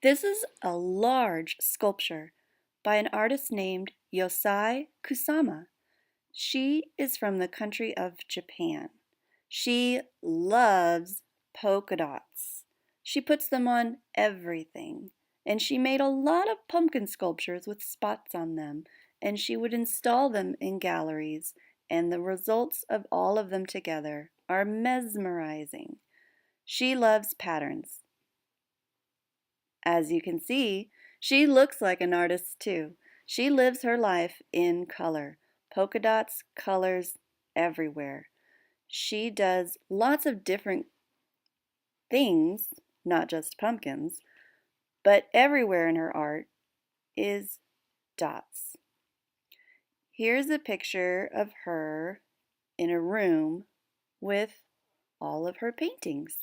This is a large sculpture by an artist named Yosai Kusama. She is from the country of Japan. She loves polka dots. She puts them on everything. And she made a lot of pumpkin sculptures with spots on them, and she would install them in galleries, and the results of all of them together are mesmerizing. She loves patterns. As you can see, she looks like an artist too. She lives her life in color. Polka dots, colors everywhere. She does lots of different things, not just pumpkins, but everywhere in her art is dots. Here's a picture of her in a room with all of her paintings.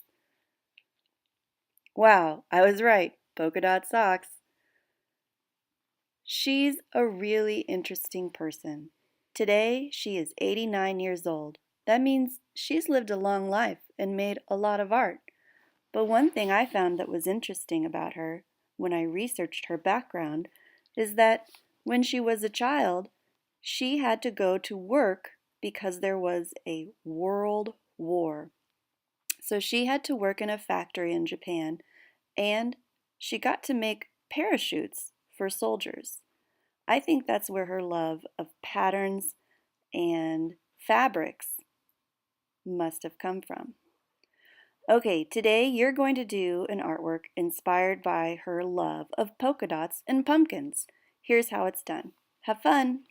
Wow, I was right. Polka dot socks. She's a really interesting person. Today, she is 89 years old. That means she's lived a long life and made a lot of art. But one thing I found that was interesting about her when I researched her background is that when she was a child, she had to go to work because there was a world war. So she had to work in a factory in Japan, and she got to make parachutes for soldiers. I think that's where her love of patterns and fabrics must have come from. Okay, today you're going to do an artwork inspired by her love of polka dots and pumpkins. Here's how it's done. Have fun!